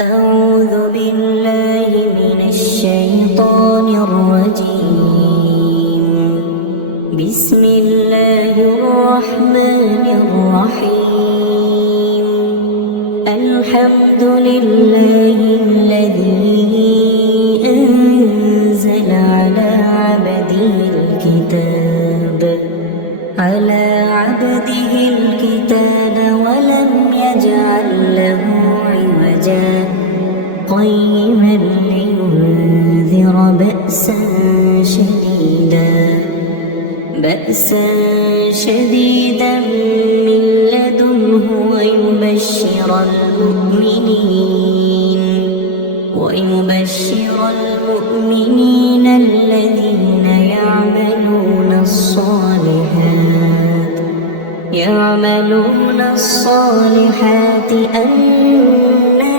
أعوذ بالله من الشيطان الرجيم. بسم الله الرحمن الرحيم. الحمد لله الذي أنزل على عبده الكتاب ولم يجعل له عوجا قيما لينذر بأسا شديدا من لدنه ويبشر المؤمنين الذين يعملون الصالحات أن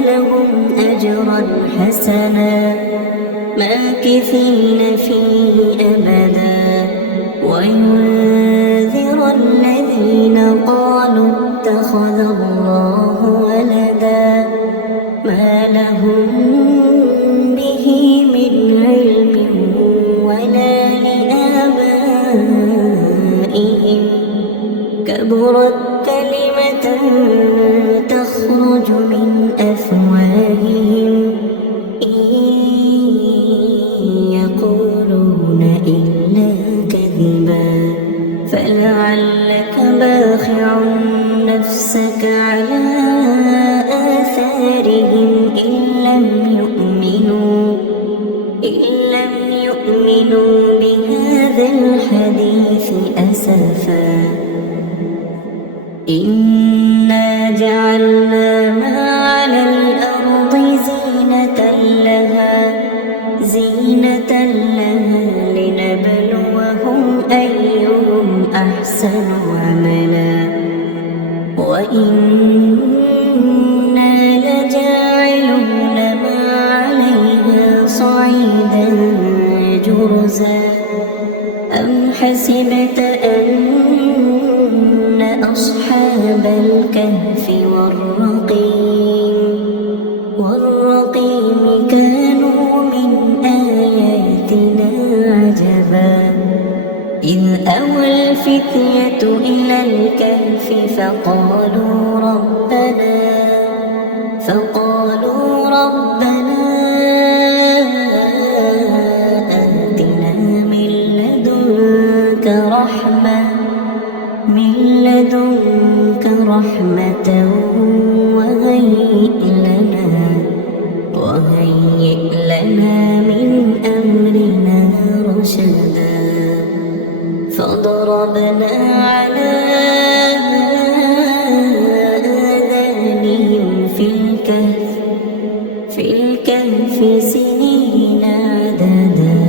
لهم أجرا حسنا ماكثين فيه أبدا وينذر الذين قالوا اتخذ الله ولدا ما لهم به من علم ولا لآبائهم كبرت كلمة تخرج من أفواههم إن يقولون إلا كذبا فلعلك باخع نفسك على آثارهم إن لم يؤمنوا بهذا الحديث أسفا. إنا جعلنا ما على الأرض زينة لها لنبلوهم أيهم أحسن عملا وإنا لجاعلون ما عليها صعيدا جرزا أم حسبت أن أصحاب الكهف والرقيم كانوا من آياتنا عجبا إذ أوى الفتية إلى الكهف فقالوا ربنا آتنا من لدنك رحمة وهيئ لنا من أمرنا رشدا فضربنا على آذانهم في الكهف سنين عددا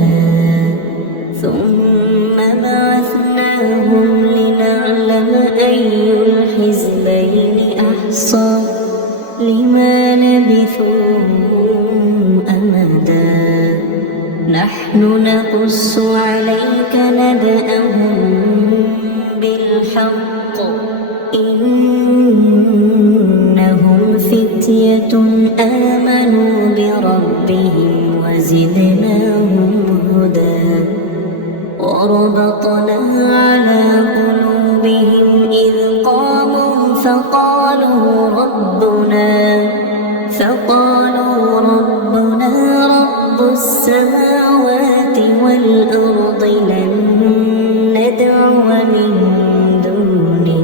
ثم بعثناهم لنعلم أي الحزبين أحصى لما لبثوا أمدا نحن نقص عليك نبأهم بالحق إنهم فتية آمنوا بربهم وزدناهم هدى وربطنا على قلوبهم إذ قاموا فقالوا ربنا رب السماوات والأرض لن ندعو من دونه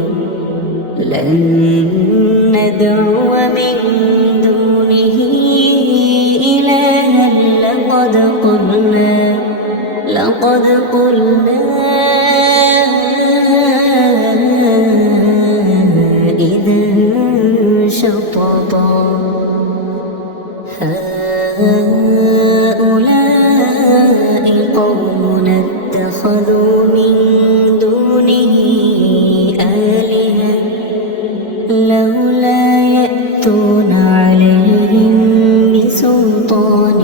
إلها لقد قلنا إذا شططا هؤلاء قومنا اتخذوا من دونه آلهة لولا يأتون عليهم بسلطان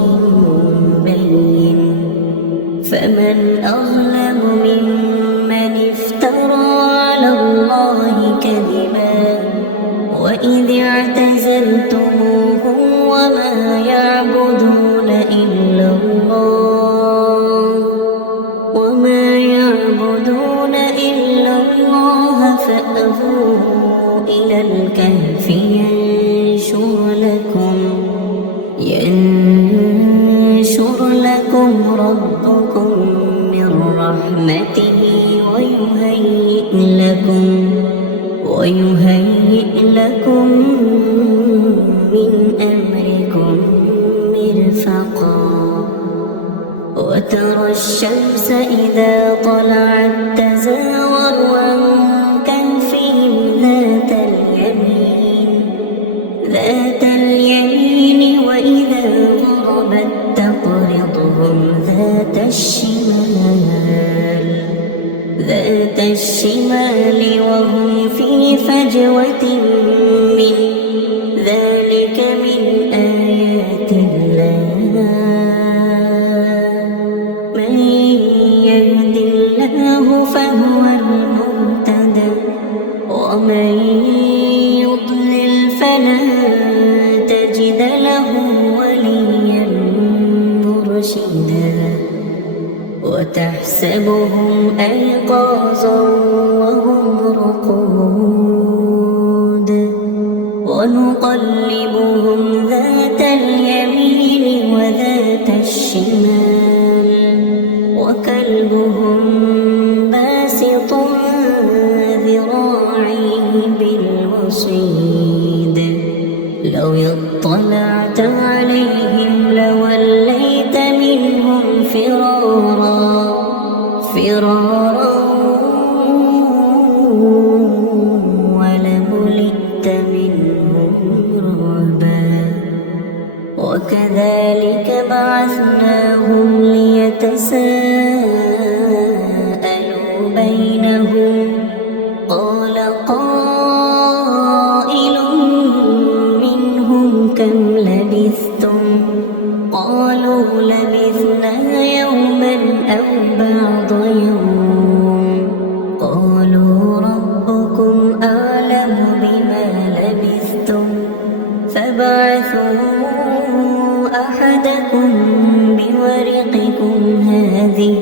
بين فمن أظلم ممن افترى على الله كذبا وإذ اعتزلتموهم وما أمركم مرفقا وترى الشمس إذا طلعت تزاور عن كهفهم ذات اليمين وإذا غربت تقرضهم ذات الشمال وهم في فجوة من ذلك من آيات الله من يهد الله فهو المهتدى ومن يضلل فلا تجد له وليا مرشدا وتحسبهم أيقاظا وهم رقود ونقلبهم ذات اليمين وذات الشمال وكلبهم باسط ذراعيه بالوصيد لو اطلعت عليهم لوليت منهم فرارا ولملئت منهم رعبا وكذلك بعثناهم ليتساءلوا بينهم قال قائل منهم كم لبثتم قالوا لبثنا يوما أو بعض يوم قالوا ربكم أعلم بما لبثتم فابعثوا أحدكم بورقكم هذه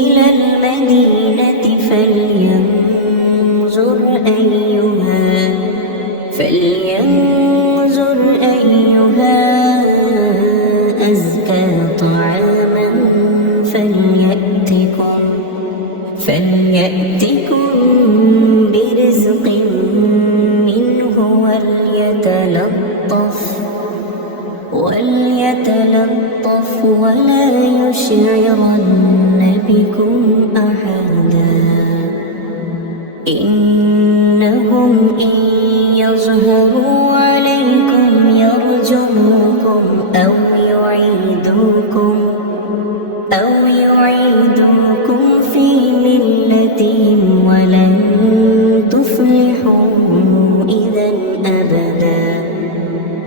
إلى المدينة فلينظر أيها أزكى طعاما فليأتكم برزق منه وليتلطف ولا يشعرن بكم أحدا إنهم إن يظهروا عليكم يرجموكم أو يعيدوكم في ملتهم ولن تفلحوا إذا أبدا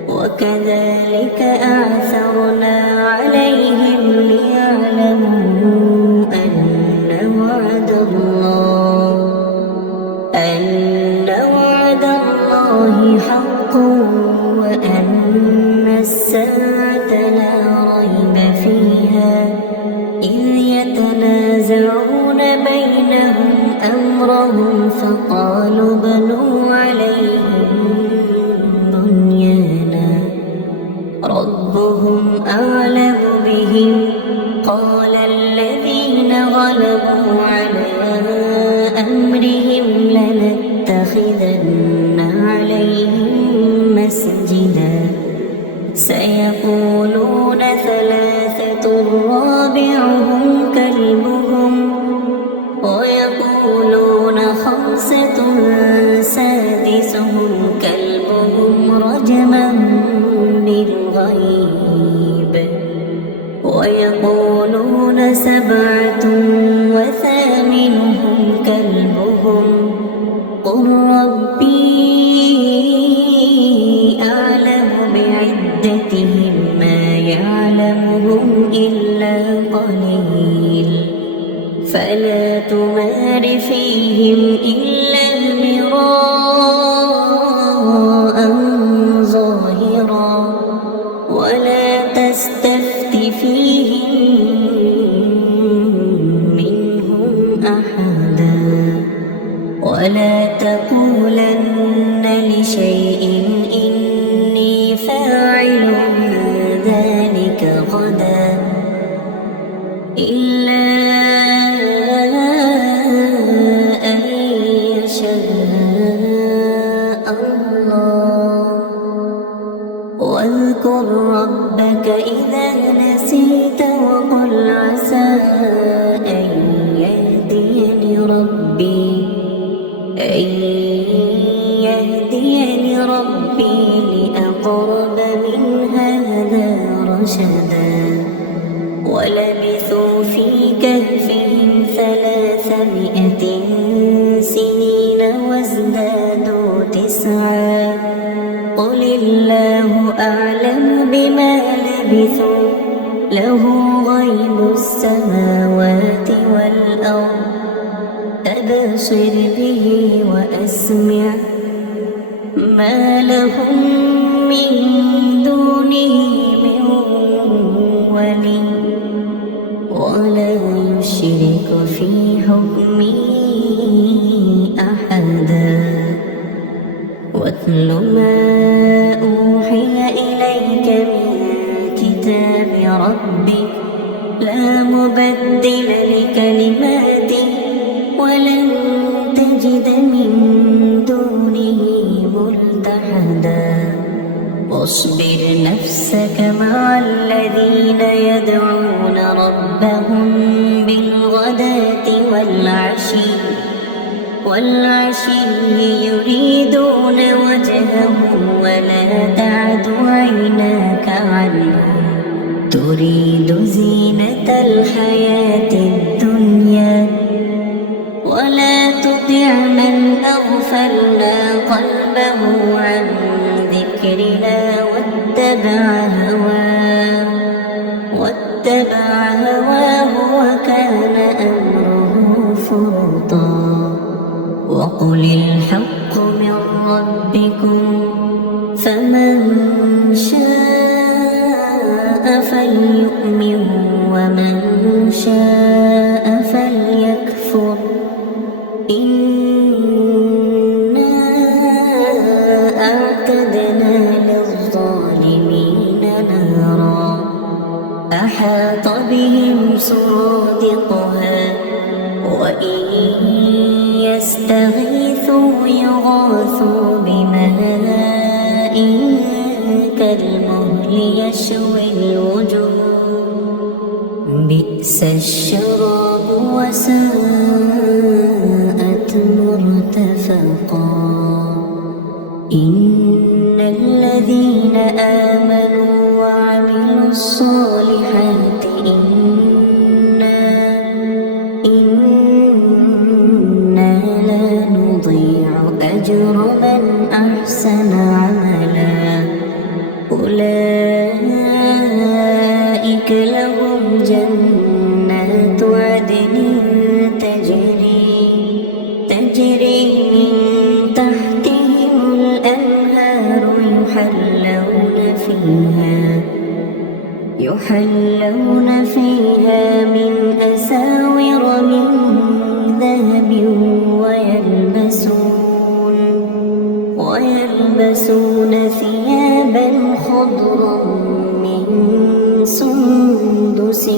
وكذلك أعثرنا عليهم ليعلموا أن وعد الله حق وأن الساعة لا ريب فيها إذ يتنازعون بينهم أمرهم فقالوا بنوا عليهم بنيانا ربهم أعلم بهم قال الذين غلبوا على أمرهم لنتخذن عليهم مسجدا سيقولون ثلاثة رابعهم كلبهم ويقولون خمسة سادسهم كلبهم رجما بالغيب ويقولون سبعة وثامنهم كلبهم قل ربي أعلم بعدتهم ما يعلمهم إلا قليل فلا تمار فيهم إلا مراء ظاهرا ولا تستفت فيهم منهم أحدا ولا تقولن ربي لأقرب من هذا رشدا ولبثوا في كهفهم 300 سنين وازدادوا 9 قل الله أعلم بما لبثوا له غيب السماوات والأرض أبصر به وأسمع ما لهم من دونه من ولي ولا يشرك في حكمه أحدا واتل ما أوحي إليك من كتاب ربك لا مبدل لكلماته ولن تجد من دونه ملتحدا واصبر نفسك مع الذين يدعون ربهم بالغداة والعشي يريدون وجهه ولا تعد عيناك عنهم تريد زينة الحياة الدنيا ولا تطع من أغفلنا قلبه عن ذكرنا واتبع هواه وكان أمره فرطا وقل الحق من ربكم فمن شاء فليؤمن ومن شاء فليكفر إنا أعتدنا للظالمين نارا أحاط بهم سرادقها وإن يستغيثوا يغاثوا بماء كالمهل يشوي الوجوه بئس الشراب وساءت مرتفقا إن الذين آمنوا وعملوا الصالحات إنا لا نضيع أجر من أحسن عملا أولئك لهم جنات عدن تجري من تحتهم الأنهار يحلون فيها من أساور من ذهب ويلبسون ثيابا خضرا من سندس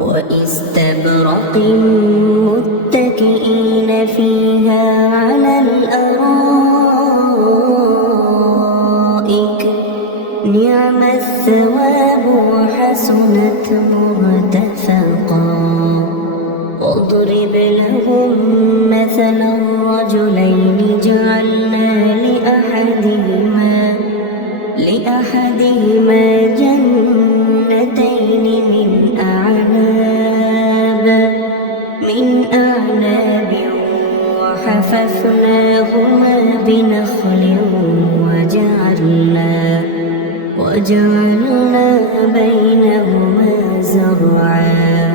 وإستبرق متكئين فيها على الأرائك نعم الثواب وحسنت مرتفقا واضرب لهم مثلا رجلين جعلنا لأحدهما جنتين من أعناب وحففناهما بنخل وجعلنا بينهما زرعا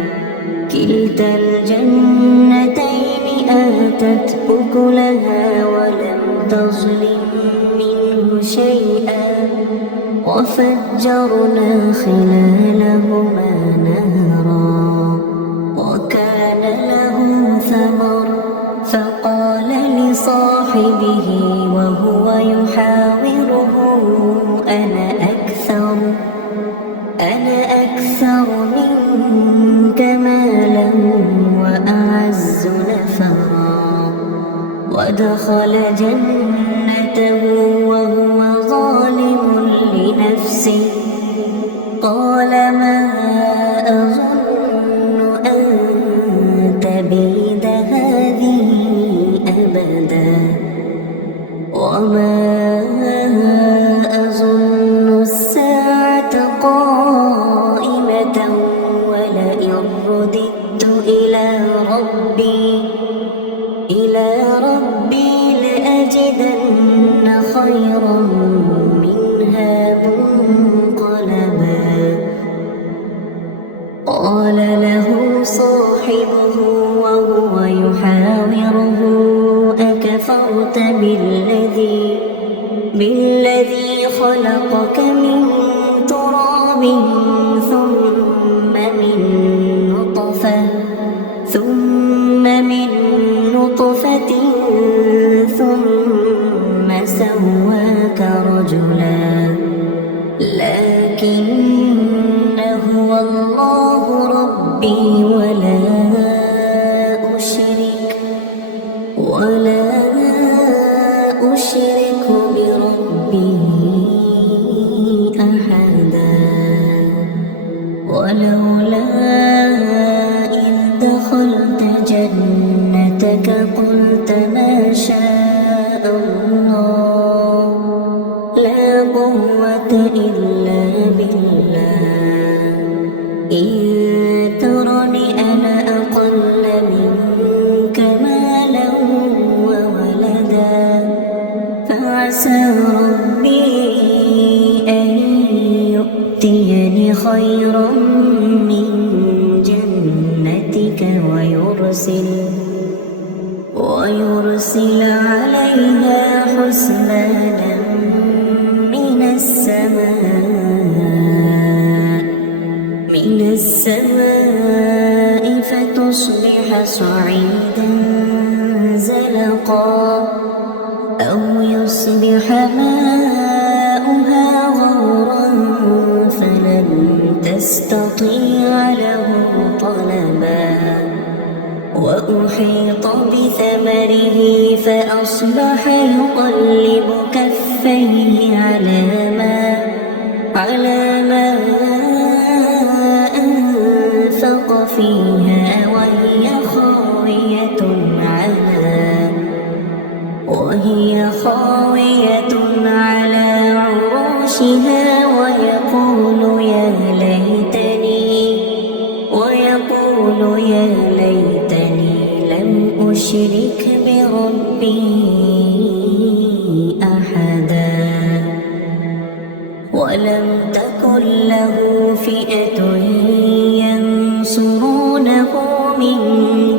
كلتا الجنتين آتت أكلها ولم تظلم منه شيئا وفجرنا خلالهما نهرا وكان له ثمر فقال لصاحبه وهو يحاوره أنا أكثر منك مالا وأعز نفرا ودخل جنته وهو ظالم لنفسه قال ما أظن أن تبيد هذه أبدا خيرا منها منقلبا قال له صاحبه وهو يحاوره أكفرت بالذي خلقك من تراب ثم من نطفة ثم سواك رجلا لكن هو الله ربي ولا أشرك بربي أحدا ولولا إذ دخلت جنتك قلت ما شاء الله لا قوة إلا بالله إن ترني أنا أقل منك مالا وولدا فعسى ربي أن يؤتيني خيرا من جنتك ويرسل عليها حسبانا من السماء فتصبح صعيدا زلقا أو يصبح ماؤها غورا فلن تستطيع له طلبا وأحيط بثمره فأصبح يقلب كفيه على ما أنفق فيها وهي خاوية على عروشها ويقول يا ليتني لم أشرك بربي أحدا ولم تكن له فئة ينصرونه من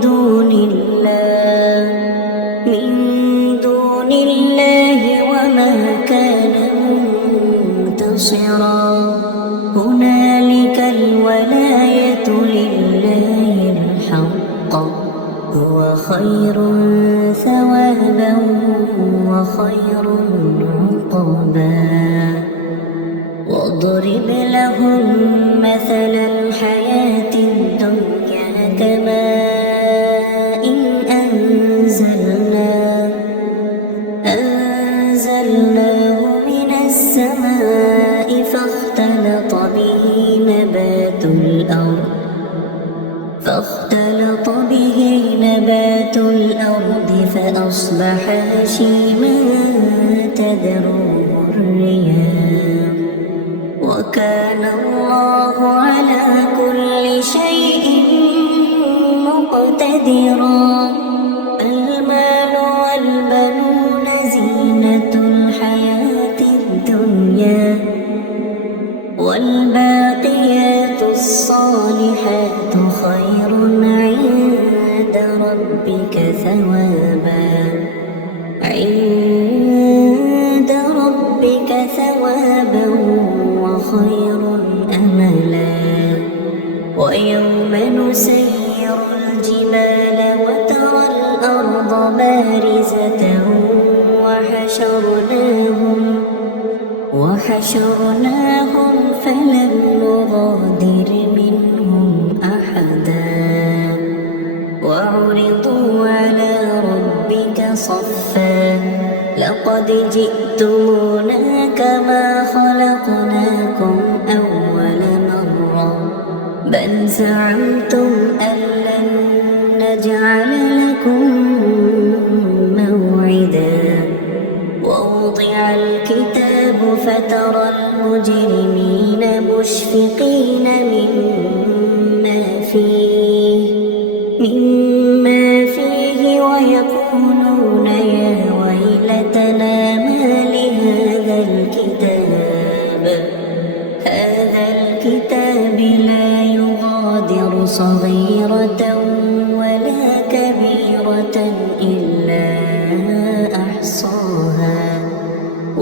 دون الله وما كان منتصرا هنالك الولاية لله الحق هو خير ثوابا وخير عقبا واضرب لهم مثل الحياة الدنيا كماء أنزلناه من السماء فاختلط به نبات الأرض فأصبح هشيما تذروه الرياح وكان الله على كل شيء مقتدرا المال والبنون زينة الحياة الدنيا والباقيات الصالحات خير عند ربك ثوابا وخير أملا ويوم نسير الجبال وترى الأرض بارزة وحشرناهم فلم نغادر منهم أحدا وعرضوا على ربك صفا لقد جئتمونا كما خلقناكم أول مرة بل زعمتم أن لن نجعل لكم موعدا ووضع الكتاب فترى المجرمين مشفقين مما فيه ويقولون يا ويلتنا ما لهذا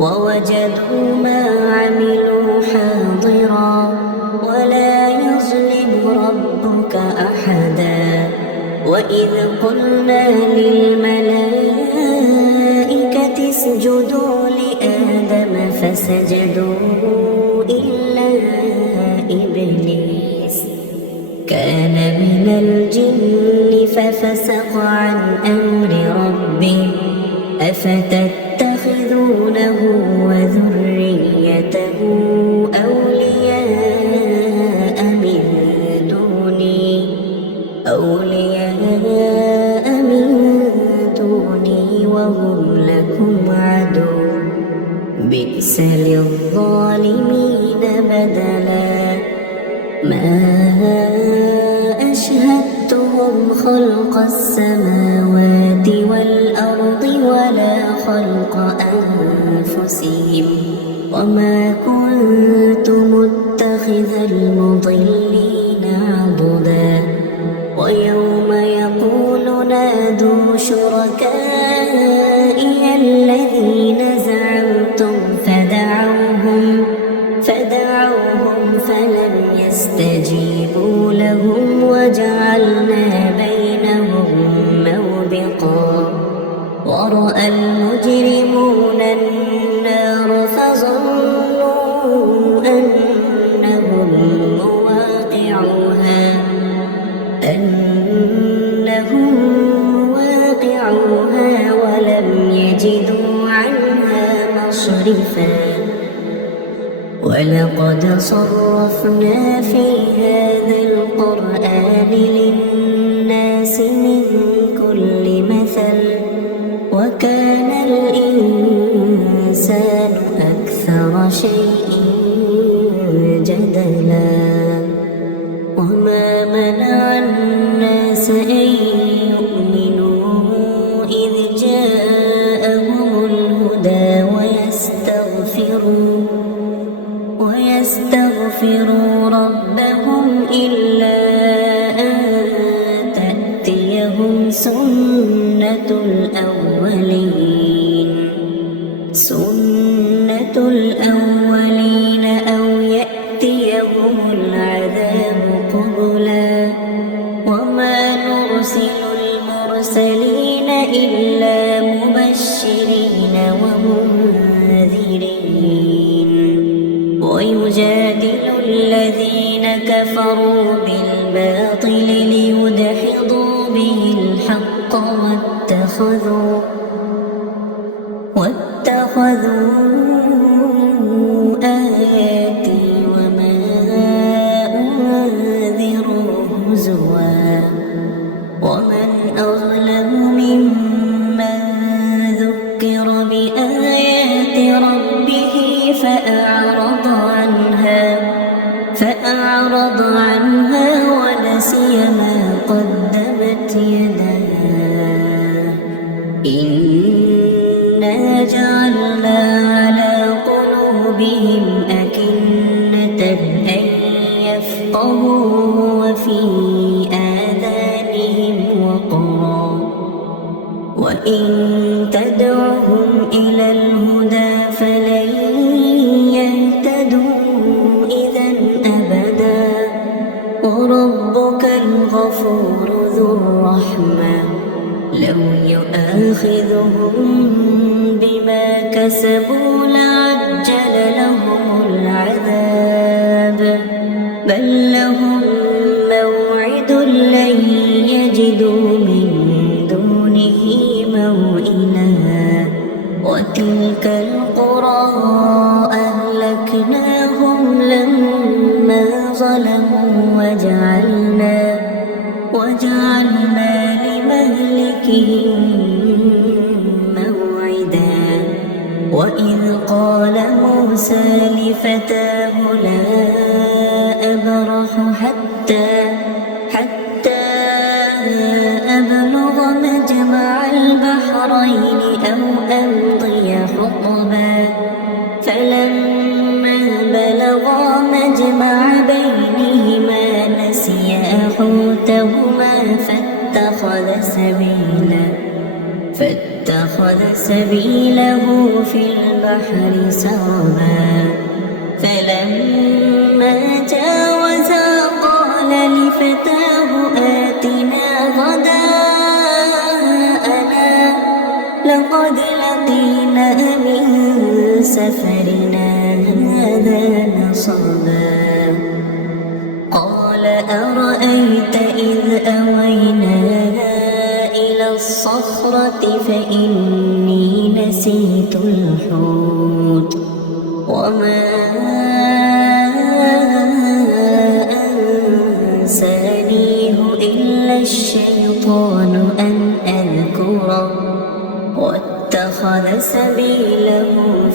ووجدوا ما عملوا حاضرا ولا يظلم ربك أحدا وإذ قلنا للملائكة اسجدوا لآدم فسجدوا إلا إبليس كان من الجن ففسق عن أمر ربه أفتتخذونه وذريته أولياء من دوني وهم لكم عدو بئس للظالمين بدلا ما أشهدتهم خلق السماوات والأرض ولا خلق أنفسهم وما كنت متخذ المضلين عضدا ويوم يقول نادوا شركائي الذين زعمتم فدعوهم فلم يستجيبوا لهم وجعلنا بينهم موبقا ورأى المجرمون النار فظنوا أنهم مواقعوها ولم يجدوا عنها مصرفا ولقد صرفنا في هذا القرآن للناس من كل مثل وكان الإنسان أكثر شيء جدلا وما منع الناس أن يؤمنوا إذ جاءهم الهدى ويستغفروا ربهم إلا أن تأتيهم سنة الأولين أو يأتيهم العذاب قبلا وما نرسل المرسلين إلا مبشرين ومنذرين ويجادل الذين كفروا بالباطل ليدحضوا به الحق واتخذوا آياتي وما أنذروا هزوا ومن أظلم ممن ذكر بآيات ربه فأعرض عنها ونسي ما قدمت يداه إنا جعلنا على قلوبهم أكنة أن يفقهوا وفي آذانهم وقرا وإن تدعهم إلى الهدى فلن يهتدوا إذا أبدا وربك الغفور ذو الرحمة لو يؤاخذهم بما كسبوا لعجل لهم العذاب بل لهم موعد لن يجدوا من دونه موئلا وتلك القرى أهلكناهم لما ظلموا وجعلنا لمهلكهم موعدا وإذ قال موسى لفتاه لا أبرح حتى أبلغ مجمع البحرين أو أمضي حقبا فلما بلغا مجمع بينهما نسيا حوتهما فاتخذ فاتخذ سبيله في البحر سربا فلما جاوزا قال لفتاه آتنا غداءنا لقد لقينا من سفرنا هذا نصبا قال أرأيت إذ أوينا إلى الصخرة فإني نسيت الحوت وما أنسانيه إلا الشيطان أن أذكره واتخذ سبيله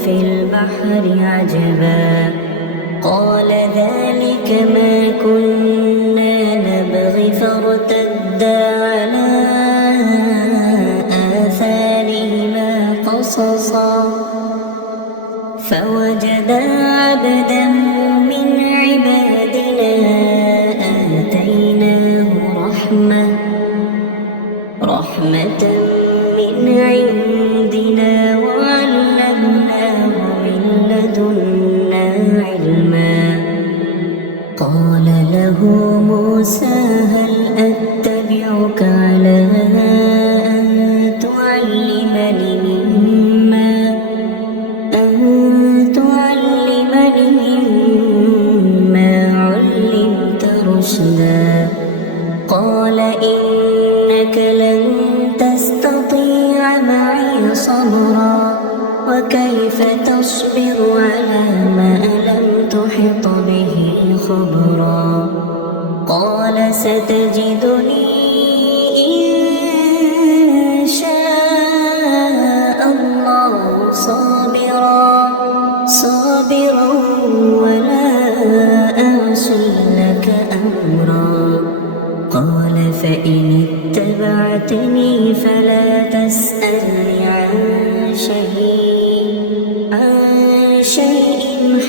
في البحر عجبا قال ذلك ما كنا نبغي فارتدا على آثارهما قصصا فوجدا عبدا من عبادنا آتيناه رحمة من عندنا وعلمناه من لدنا علما قال له موسى هل أتبعك على أن تعلمني مما علمت رشدا قال إنك لن تستطيع معي صبرا وكيف تصبر على ما لم تحط به خبرا قال ستجدني إن شاء الله صابرا ولا أعصي لك أمرا قال فإن اتبعتني فلا تسألني عن شيء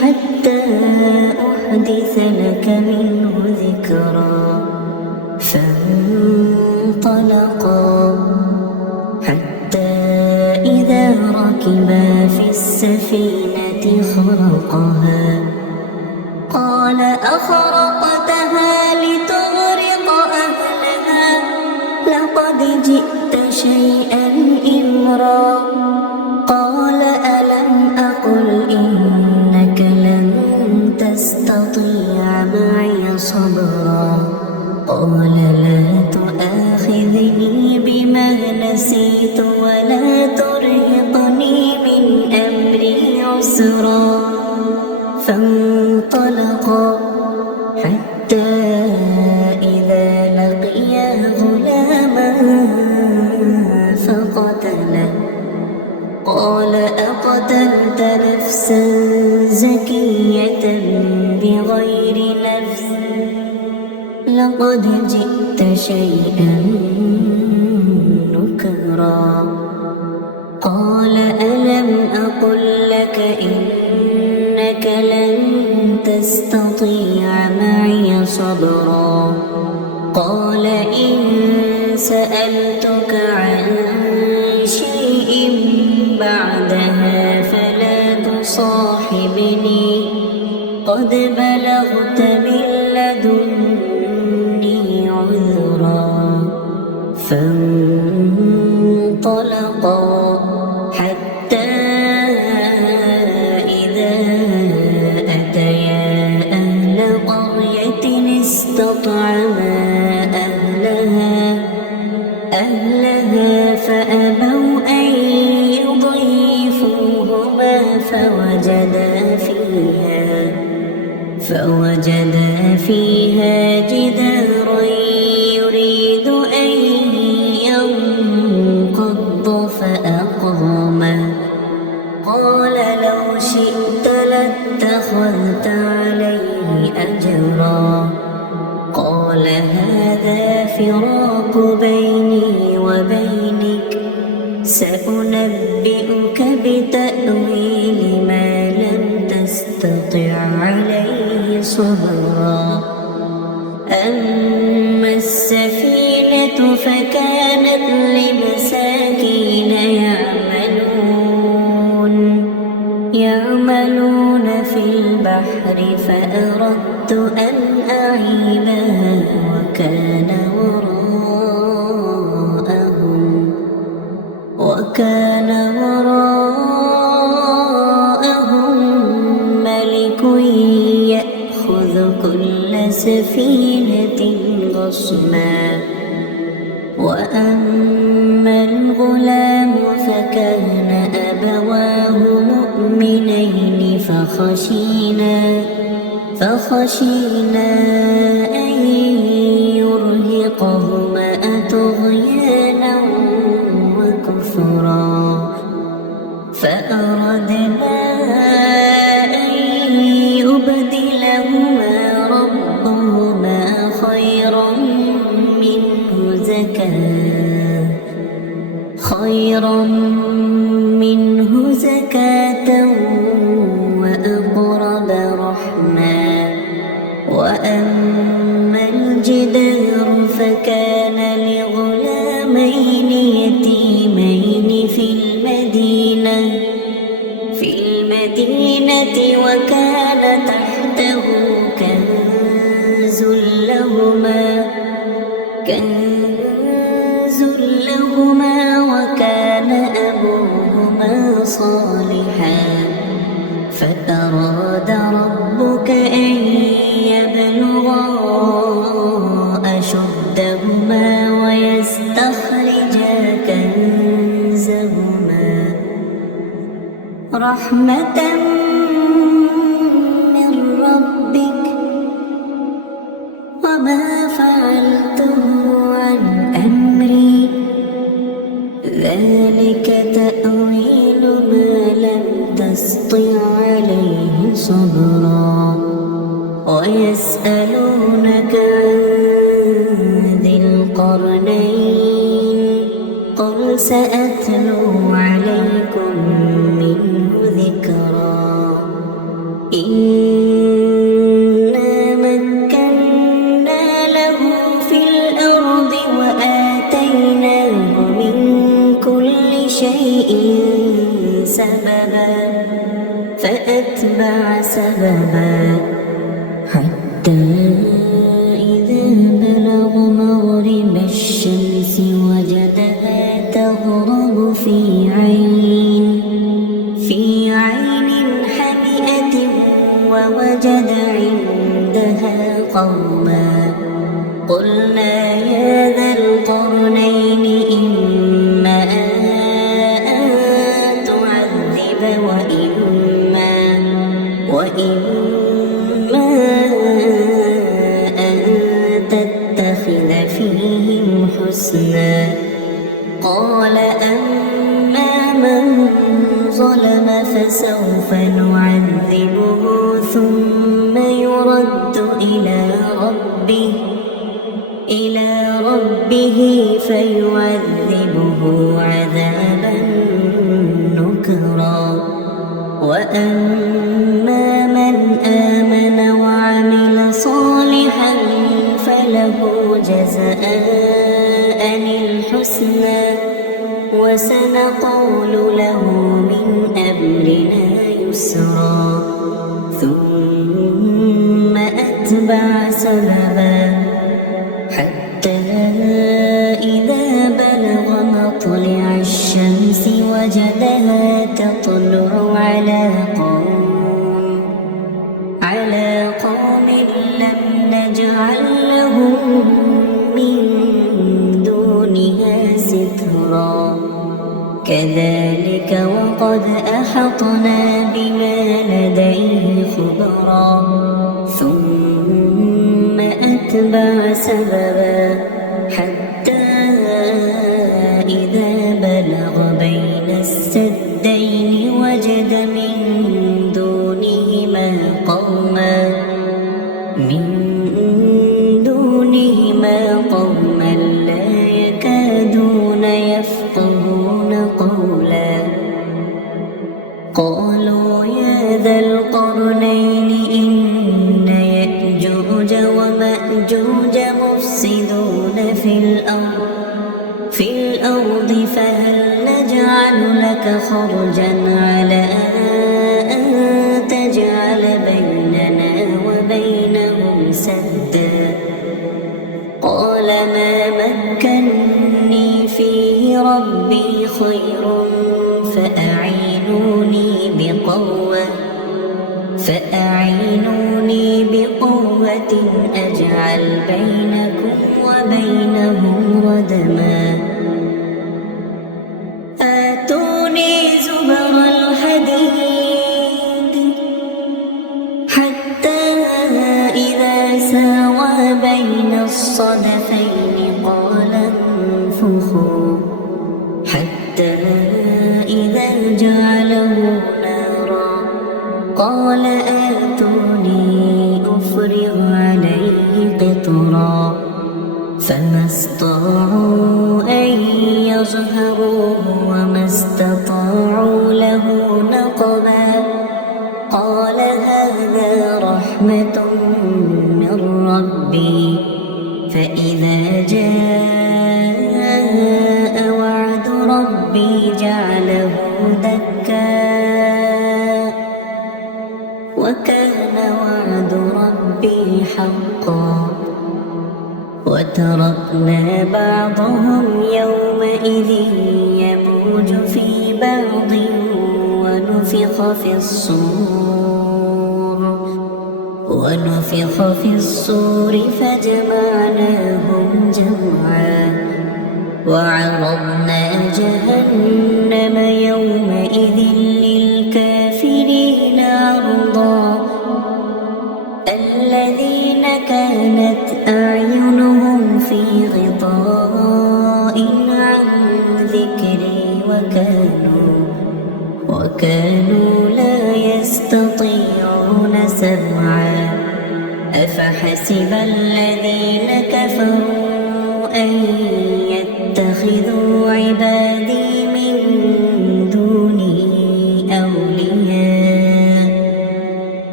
حتى أحدث لك منه ذكرا فانطلقا حتى إذا ركبا في السفينة خرقها قال أخرقتها لتغرق أهلها لقد جئت شيئا إمرا قال ألم أقل إنك لن تستطيع معي صبرا قال لا تؤاخذني بما نسيت ولا ترهقني من أمري عسرا فانطلقا حتى إذا لقيا غلاما فقتله قال أقتلت نفسا زكية بغير نفس لقد جئت شيئا نكرا قال ألم أقل لك إنك لن تستطيع معي صبرا قال إن سألتك عن شيء بعدها فلا تصاحبني قد بلغت من لدني عذرا فانطلقا حتى إذا أتيا أهل قرية استطعما أهلها فأبوا أن يضيفوهما فوجدا فيها جدارا يريد أن ينقض فأقامه قال لو شئت لاتخذت عليه أجرا قال هذا فراق بيني وبينك سأنبئك بتأويل ما لم تستطع عليه صبرا أما السفينة فكانت لمساكين البحر فأردت أن أعيبها وكان وراءهم ملك يأخذ كل سفينة غصبا. وأما الغلام فكان أبواه مؤمنين فخشينا أن يرهقهما طغيانا وكفرا فأردنا أن يبدلهما ربهما خيرا منه زكاة وأقرب رحما. وأما الجدار فكان لغلامين يتيمين في المدينة وكان تحته كنز لهما وكان أبوهما صالحا فأراد ربك أن يبلغا أشدهما ويستخرجا كنزهما رحمة من ربك وما فعلته عن أمري ذلك تأويل ما لم تسطع عليه صبرا. ويسألونك عن ذي القرنين قل سأتلو عليكم منه ذكرا. إنا مكنا له في الأرض وآتيناه من كل شيء سببا فأتبع سببا حتى إذا بلغ مغرب الشمس وجدها تغرب في عين حمئة ووجد عندها قوما قلنا يا ذا القرنين إما أن تعذب وإما أن تتخذ فيهم حسنا. قال أما من ظلم فسوف نعذبه ثم يرد إلى ربه فيعذبه عذابا نكرا. وأما من آمن وعمل صالحا فله جزاء الحسنى وسنقول له من أمرنا يسرا. ثم أتبع سببا حتى إذا بلغ مطلع الشمس وجدها تطلع على قوم لم نجعل لهم من دونها سترا. كذلك وقد أحطنا بما لديه خبرا. ثم أتبع سببا حتى إذا بلغ بين السدين وجد من دونهما قوما لا يكادون يفقهون قولا. قالوا يا ذا القرنين إن يأجوج ومأجوج مفسدون في الأرض فهل نجعل لك خرجا على أن تجعل بيننا خير فأعينوني بقوة أجعل بينكم وبينهم ردما آتوني زبر الحديد حتى إذا ساوى بين الصدفين قال انفخوا حتى إذا جعله نارا قال آتوني أفرغ عليه قطرا فما استطاعوا أن يظهروه وما استطاعوا له نقبا قال هذا رحمة من ربي فإذا جاء وعد ربي جعله دكا وكان وعد ربي حقا وتركنا بعضهم يومئذ يموج في بعض ونفخ في الصور فجمعناهم جمعا وعرضنا جهنم يومئذ للكافرين عرضا الذين كانت أعينهم في غطاء عن ذكري وكانوا لا يستطيعون سمعا أفحسب الذين كفروا أن يتخذوا عبادي من دوني أولياء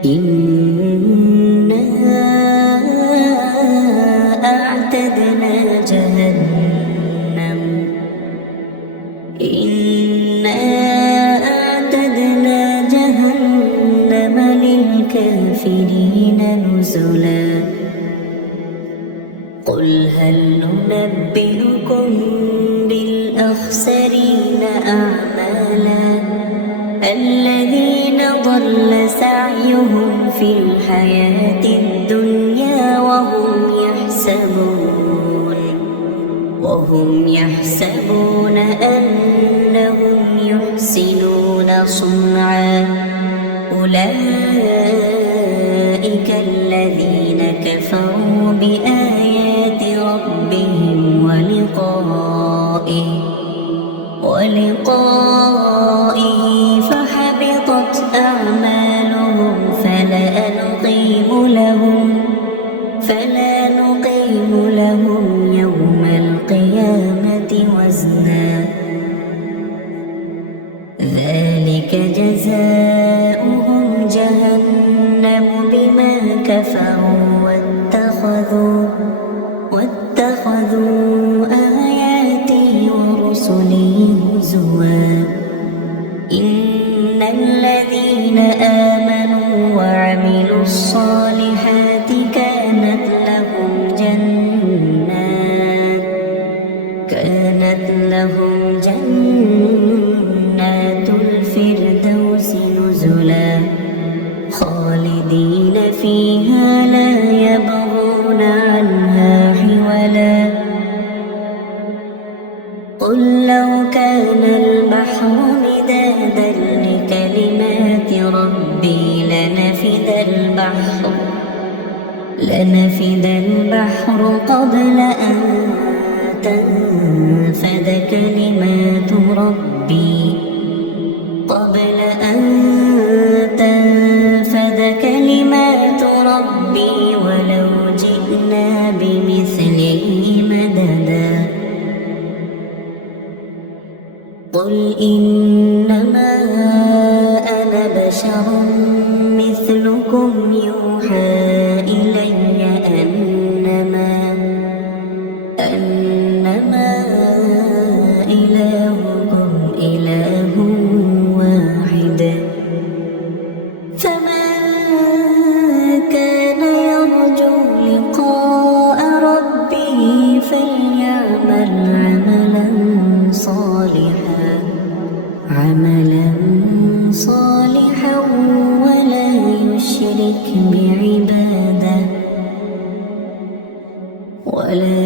إنا أعتدنا جهنم للكافرين نزلا قل هل ننبئكم بالأخسرين أعمالا الذين ضل سعيهم في الحياة الدنيا وهم يحسبون أنهم يحسنون صنعا أولئك الذين كفروا بآيات ربهم ولقائه فحبطت أعمالهم فلا نقيم لهم يوم القيامة وزنا ذلك جزاؤهم جهنم بما كفروا واتخذوا آياتي ورسلي هزوا إن الذين آمنوا وعملوا الصالحات كانت لهم جنات الفردوس نزلا خالدين فيها لا يبغون عنها حولا قل لو كان البحر مدادا لكلمات ربي لنفد البحر قبل أن تنفد كلمات ربي ولو جئنا بمثله مددا قل إنما أنا بشر مثلكم يوحى إلي أنما إلهكم إله واحد فمن كان يرجو لقاء ربه فليعمل عملا صالحا ولا